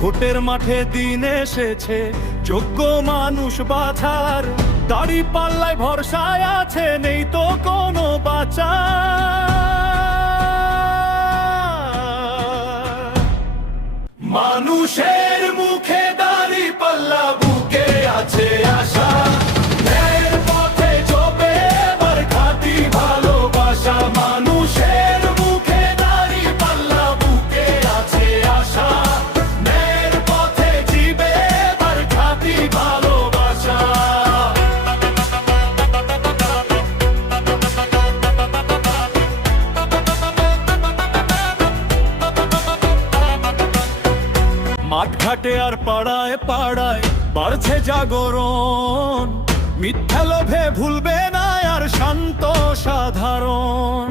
ভোটের মাঠে দিন এসেছে যোগ্য মানুষ বাছার, দাড়ি পাল্লায় ভরসায় আছে, নেই তো কোনো বাঁচা। মানুষের মুখে দাড়ি পাল্লা, বুকে আছে আশা, ন্যায়ের পথে চবে এবার খাঁটি ভালোবাসা। মানুষের মুখে দাড়ি পাল্লা, বুকে আছে আশা, ন্যায়ের পথে জিবে এবার খাঁটি ভালোবাসা। মাঠঘাটে আর পাড়ায় পাড়ায় বাড়ছে জাগরণ, মিথ্যা লোভে ভুলবে না আর শান্ত সাধারণ।